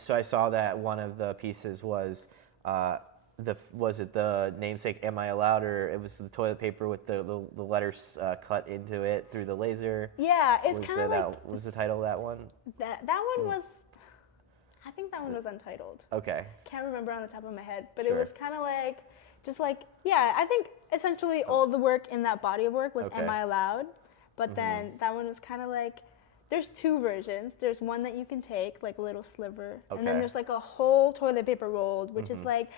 so I saw that one of the pieces was was it the namesake "Am I Allowed," or it was the toilet paper with the letters cut into it through the laser. Yeah, it's kind of like what was the title of that one? That one was, I think that one was untitled. Okay. Can't remember on the top of my head, but Sure. it was kind of like, just like, yeah, I think essentially all the work in that body of work was Okay. Am I Allowed? But then that one was kind of like, there's two versions. There's one that you can take, like a little sliver, and then Okay. there's like a whole toilet paper rolled, which is like,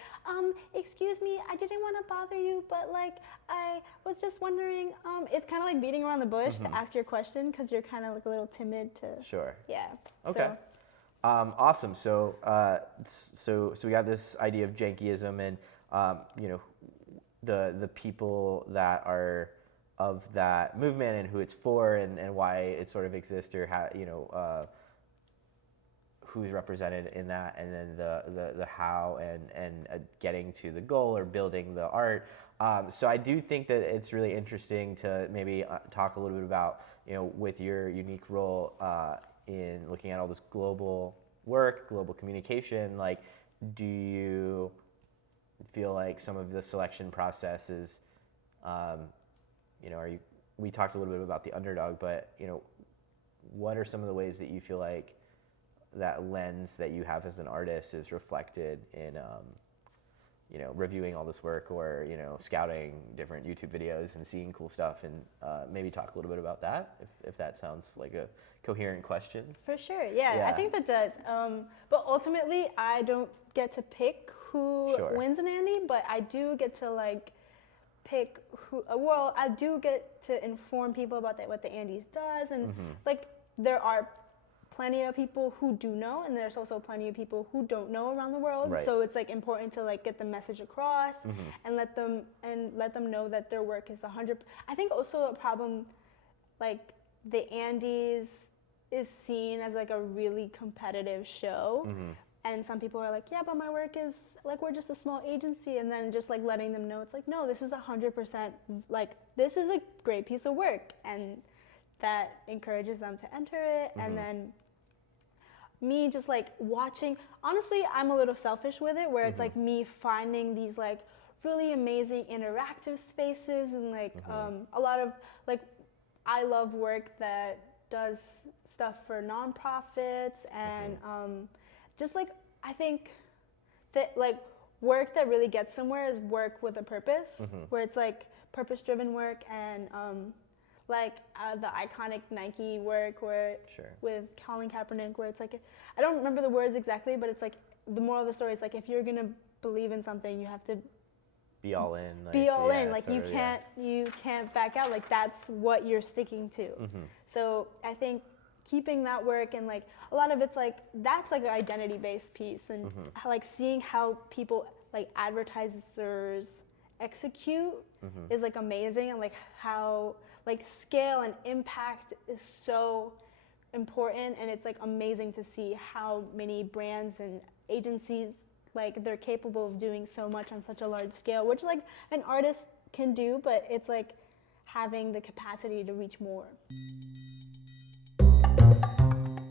excuse me, I didn't want to bother you, but like, I was just wondering, it's kind of like beating around the bush to ask your question, because you're kind of like a little timid to, Sure. yeah. Okay. So, Awesome. So, so we got this idea of jankyism, and you know, the people that are of that movement and who it's for, and why it sort of exists, or how, you know, who's represented in that, and then the how and getting to the goal or building the art. So I do think that it's really interesting to maybe talk a little bit about, you know, with your unique role in looking at all this global work, global communication. Like, do you feel like some of the selection processes, you know, we talked a little bit about the underdog, but, you know, what are some of the ways that you feel like that lens that you have as an artist is reflected in, you know, reviewing all this work, or, you know, scouting different YouTube videos and seeing cool stuff, and maybe talk a little bit about that, if that sounds like a coherent question. for sure, yeah, Yeah. I think that does. But ultimately, I don't get to pick who Sure. wins an Andy, but I do get to like pick who. Well, I do get to inform people about what the Andes does, and like there are plenty of people who do know, and there's also plenty of people who don't know around the world. Right. So it's like important to like get the message across, and let them know that their work is 100. I think also a problem, like the Andes is seen as like a really competitive show. And some people are like, yeah, but my work is like, we're just a small agency, and then just like letting them know, it's like, no, this is 100%, like this is a great piece of work, and that encourages them to enter it. And then me just like watching, honestly, I'm a little selfish with it, where it's like me finding these like really amazing interactive spaces, and like a lot of like, I love work that does stuff for nonprofits, and just like, I think that like work that really gets somewhere is work with a purpose, where it's like purpose-driven work, and like the iconic Nike work, where with Colin Kaepernick, where it's like, I don't remember the words exactly, but it's like the moral of the story is like, if you're gonna believe in something, you have to Be all in. Like, be all in. Like sort you of, can't back out. Like that's what you're sticking to. So I think keeping that work, and like a lot of it's like, that's like an identity based piece, and how, like seeing how people like advertisers execute is like amazing, and like how like scale and impact is so important, and it's like amazing to see how many brands and agencies, like they're capable of doing so much on such a large scale, which like an artist can do, but it's like having the capacity to reach more.